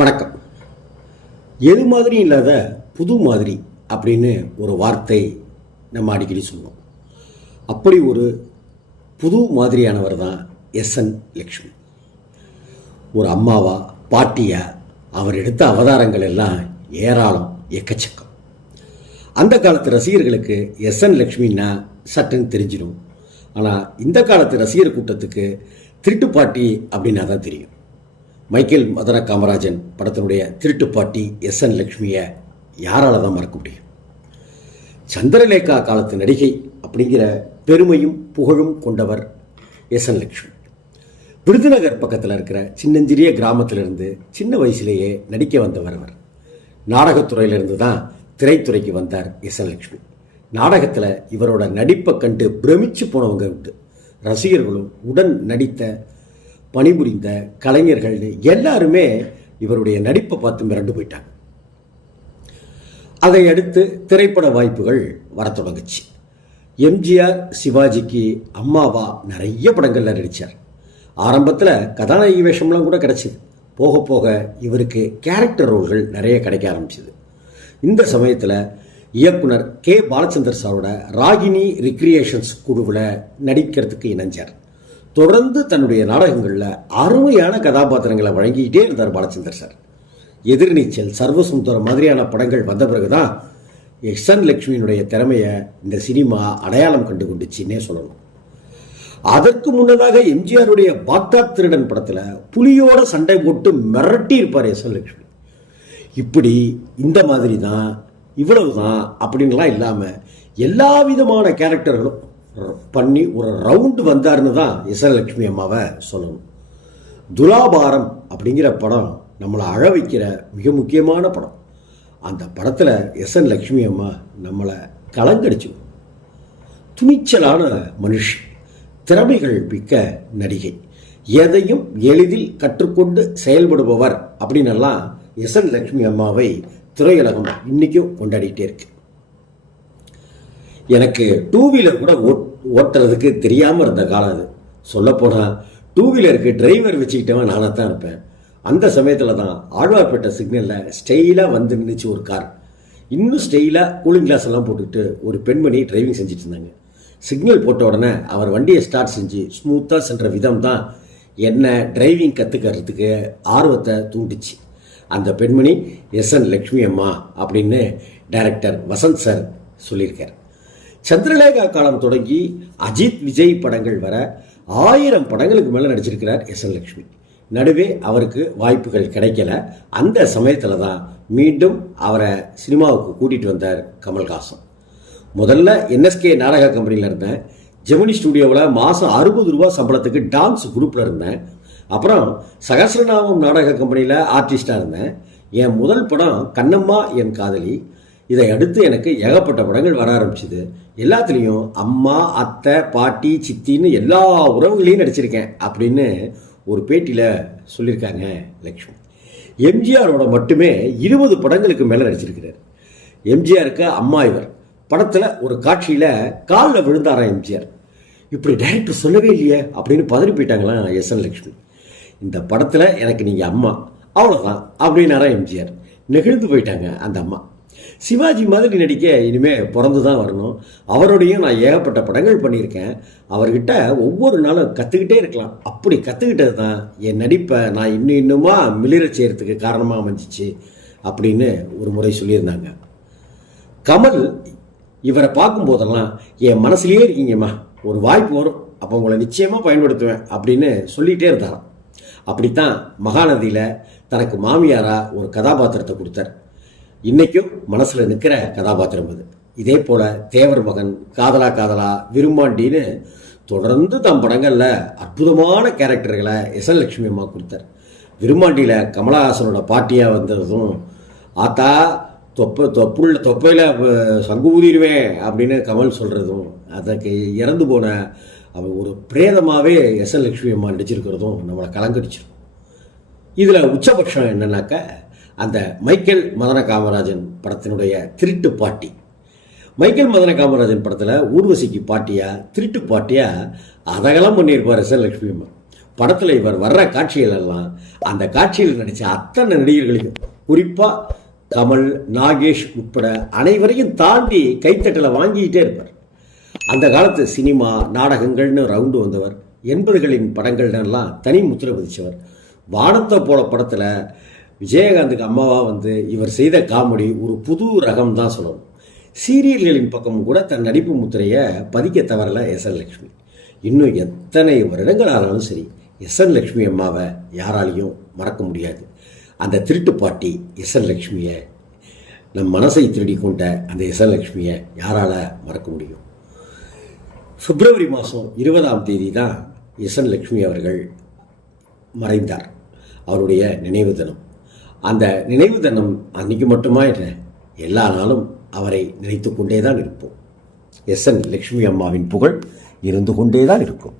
வணக்கம். எது மாதிரி இல்லாத புது மாதிரி அப்படின்னு ஒரு வார்த்தை நம்ம அடிக்கடி சொல்லுவோம். அப்படி ஒரு புது மாதிரியானவர் தான் எஸ் என் லக்ஷ்மி. ஒரு அம்மாவா பாட்டியா அவர் எடுத்த அவதாரங்கள் எல்லாம் ஏராளம் எக்கச்சக்கம். அந்த காலத்து ரசிகர்களுக்கு எஸ் என் லக்ஷ்மின்னா சட்டுன்னு தெரிஞ்சிடும் ஆனால் இந்த காலத்து ரசிகர் கூட்டத்துக்கு திருட்டு பாட்டி அப்படின்னா தான் தெரியும். மைக்கேல் மதன காமராஜன் படத்தினுடைய திருட்டு பாட்டி எஸ் என் லக்ஷ்மியை யாரால் தான் மறக்க முடியும்? சந்திரலேகா காலத்து நடிகை அப்படிங்கிற பெருமையும் புகழும் கொண்டவர் எஸ் என் லக்ஷ்மி. விருதுநகர் பக்கத்தில் இருக்கிற சின்னஞ்சிறிய கிராமத்திலிருந்து சின்ன வயசுலேயே நடிக்க வந்தவர் அவர். நாடகத்துறையிலிருந்து தான் திரைத்துறைக்கு வந்தார் எஸ் என் லக்ஷ்மி. நாடகத்தில் இவரோட நடிப்பை கண்டு பிரமிச்சு போனவங்க உண்டு. ரசிகர்களும் உடன் நடித்த பணிபுரிந்த கலைஞர்கள் எல்லாருமே இவருடைய நடிப்பை பார்த்து மிரண்டு போயிட்டாங்க. அதை அடுத்து திரைப்பட வாய்ப்புகள் வரத் தொடங்குச்சு. எம்ஜிஆர் சிவாஜிக்கு அம்மாவா நிறைய படங்களில் நடித்தார் ஆரம்பத்தில் கதாநாயகி வேஷம்லாம் கூட கிடச்சிது. போக போக இவருக்கு கேரக்டர் ரோல்கள் நிறைய கிடைக்க ஆரம்பிச்சது. இந்த சமயத்தில் இயக்குனர் கே. பாலச்சந்தர் சாரோட ராகினி ரிக்ரியேஷன்ஸ் குழுவில் நடிக்கிறதுக்கு இணைஞ்சார். தொடர்ந்து தன்னுடைய நாடகங்களில் அருமையான கதாபாத்திரங்களை வழங்கிக்கிட்டே இருந்தார் பாலச்சந்தர் சார். எதிர்நீச்சல் சர்வசுந்தரம் மாதிரியான படங்கள் வந்த பிறகுதான் எஸ்என் லக்ஷ்மியினுடைய திறமையை இந்த சினிமா அடையாளம் கண்டு கொண்டுச்சுன்னே சொல்லணும். அதற்கு முன்னதாக எம்ஜிஆருடைய பாக்தா திருடன் படத்தில் புலியோட சண்டை போட்டு மிரட்டி இருப்பார் எஸ் என் லக்ஷ்மி இப்படி இந்த மாதிரி தான் இவ்வளவு தான் அப்படின்லாம் இல்லாமல் எல்லா விதமான கேரக்டர்களும் பண்ணி ஒரு ரவுண்டு வந்தாருன்னு தான் எஸ் என் லக்ஷ்மி அம்மாவை சொல்லணும். துலாபாரம் அப்படிங்கிற படம் நம்மளை அழ வைக்கிற மிக முக்கியமான படம். அந்த படத்தில் எஸ் என் லக்ஷ்மி அம்மா நம்மளை கலங்கடிச்சு. துணிச்சலான மனுஷி திறமைகள் மிக்க நடிகை. எதையும் எளிதில் கற்றுக்கொண்டு செயல்படுபவர் அப்படின்னெல்லாம் எஸ் என் லக்ஷ்மி அம்மாவை திரையுலகம் இன்றைக்கும் கொண்டாடிட்டே இருக்கு. எனக்கு டூ வீலர் கூட ஓட் ஓட்டுறதுக்கு தெரியாமல் இருந்த காலம் அது. சொல்லப்போனால் டூ வீலருக்கு டிரைவர் வச்சுக்கிட்டவன் நானாக தான் இருப்பேன். அந்த சமயத்தில் தான் ஆழ்வார்பேட்டை சிக்னலில் ஸ்டெயிலாக வந்து நின்றுச்சு ஒரு கார் இன்னும் ஸ்டெயிலாக கூலிங் கிளாஸ் எல்லாம் போட்டுக்கிட்டு ஒரு பெண்மணி டிரைவிங் செஞ்சுட்டு இருந்தாங்க. சிக்னல் போட்ட உடனே அவர் வண்டியை ஸ்டார்ட் செஞ்சு ஸ்மூத்தாக சென்ற விதம் தான் என்ன டிரைவிங் கற்றுக்கிறதுக்கு ஆர்வத்தை தூண்டுச்சு. அந்த பெண்மணி எஸ் என் லக்ஷ்மி அம்மா அப்படின்னு டைரக்டர் வசந்த் சார் சொல்லியிருக்கார். சந்திரலேகா காலம் தொடங்கி அஜித் விஜய் படங்கள் வர ஆயிரம் படங்களுக்கு மேலே நடிச்சிருக்கிறார் எஸ் என் லக்ஷ்மி நடுவே அவருக்கு வாய்ப்புகள் கிடைக்கல. அந்த சமயத்தில் தான் மீண்டும் அவரை சினிமாவுக்கு கூட்டிகிட்டு வந்தார் கமல்ஹாசன். முதல்ல என்எஸ்கே நாடக கம்பெனியில் இருந்தேன். ஜெமினி ஸ்டுடியோவில் மாதம் அறுபது ரூபா சம்பளத்துக்கு டான்ஸ் குரூப்பில் இருந்தேன். அப்புறம் சகசரநாமம் நாடக கம்பெனியில் ஆர்டிஸ்டாக இருந்தேன். என் முதல் படம் கண்ணம்மா என் காதலி. இதை அடுத்து எனக்கு ஏகப்பட்ட படங்கள் வர ஆரம்பிச்சுது. எல்லாத்துலேயும் அம்மா அத்தை பாட்டி சித்தின்னு எல்லா உறவுகளையும் நடிச்சிருக்கேன் அப்படின்னு ஒரு பேட்டியில் சொல்லியிருக்காங்க லக்ஷ்மி. எம்ஜிஆரோட மட்டுமே இருபது படங்களுக்கு மேலே நடிச்சிருக்கிறார். எம்ஜிஆருக்கு அம்மா இவர். படத்தில் ஒரு காட்சியில் காலில் விழுந்தாராம் எம்ஜிஆர். இப்படி டைரக்டர் சொல்லவே இல்லையே அப்படின்னு பதறி போயிட்டாங்களாம் எஸ் என் லக்ஷ்மி. இந்த படத்தில் எனக்கு நீங்கள் அம்மா அவ்வளோதான் அப்படின்னாரா எம்ஜிஆர். நெகிழ்ந்து போயிட்டாங்க அந்த அம்மா. சிவாஜி மாதிரி நடிக்க இனிமேல் பிறந்து தான் வரணும். அவருடையும் நான் ஏகப்பட்ட படங்கள் பண்ணியிருக்கேன். அவர்கிட்ட ஒவ்வொரு நாளும் கற்றுக்கிட்டே இருக்கலாம். அப்படி கற்றுக்கிட்டது தான் என் நடிப்பை நான் இன்னும் இன்னுமா மிளிரச் செய்கிறதுக்கு காரணமாக அமைஞ்சிச்சு அப்படின்னு ஒரு முறை சொல்லியிருந்தாங்க. கமல் இவரை பார்க்கும்போதெல்லாம் என் மனசுலேயே இருக்கீங்கம்மா. ஒரு வாய்ப்பு வரும். அப்போ உங்களை நிச்சயமாக பயன்படுத்துவேன் அப்படின்னு சொல்லிகிட்டே இருந்தாராம். அப்படித்தான் மகாநதியில் தனக்கு மாமியாரா ஒரு கதாபாத்திரத்தை கொடுத்தார். இன்னைக்கும் மனசில் நிற்கிற கதாபாத்திரம் அது. இதே போல் தேவர் மகன் காதலா காதலா விரும்மாண்டின்னு தொடர்ந்து தம் படங்களில் அற்புதமான கேரக்டர்களை எஸ் எல் லட்சுமி அம்மா கொடுத்தார். விரும்மாண்டியில் கமலஹாசனோட பாட்டியாக வந்ததும் ஆத்தா தொப்பை தொப்புள்ள தொப்பையில் சங்கு ஊதிடுவேன் அப்படின்னு கமல் சொல்கிறதும் அதற்கு இறந்து போன அவ ஒரு பிரேதமாகவே எஸ் எல் லட்சுமி அம்மா நடிச்சிருக்கிறதும் நம்மளை கலங்கடிச்சிடும் இதில் உச்சபட்சம் என்னன்னாக்கா அந்த மைக்கேல் மதன காமராஜன் படத்தினுடைய திருட்டு பாட்டி. மைக்கேல் மதன காமராஜன் படத்தில் ஊர்வசிக்கு பாட்டியா திருட்டு பாட்டியா அதகலம் பண்ணியிருப்பார் எஸ் என் லட்சுமி அம்மா படத்தில் இவர் வர்ற காட்சிகள் எல்லாம் அந்த காட்சியில் நடித்த அத்தனை நடிகர்களையும் குறிப்பாக கமல் நாகேஷ் உட்பட அனைவரையும் தாண்டி கைத்தட்டலை வாங்கிக்கிட்டே இருப்பார். அந்த காலத்து சினிமா நாடகங்கள்னு ரவுண்டு வந்தவர் எண்பதுகளின் படங்கள்லாம் தனி முத்திரை பதிச்சவர். வானத்தை போல படத்தில் விஜயகாந்துக்கு அம்மாவா வந்து இவர் செய்த காமெடி ஒரு புது ரகம் தான் சொல்லணும். சீரியல்களின் பக்கம் கூட தன் நடிப்பு முத்திரையை பதிக்க தவறல எஸ் என் லக்ஷ்மி இன்னும் எத்தனை வருடங்கள் ஆனாலும் சரி எஸ் என் லக்ஷ்மி அம்மாவை யாராலையும் மறக்க முடியாது. அந்த திருட்டு பாட்டி எஸ் என் லக்ஷ்மியை நம் மனசை திருடி கொண்ட அந்த எஸ் என் லக்ஷ்மியை யாரால மறக்க முடியும்? பிப்ரவரி மாதம் இருபதாம் தேதி தான் எஸ் என் லக்ஷ்மி அவர்கள் மறைந்தார். அவருடைய நினைவு தினம். அந்த நினைவு தினம் அன்னைக்கு மட்டுமா இல்லை எல்லா நாளும் அவரை நினைத்து கொண்டே தான் இருப்போம். எஸ் என் லக்ஷ்மி அம்மாவின் புகழ் இருந்து கொண்டே தான் இருக்கும்.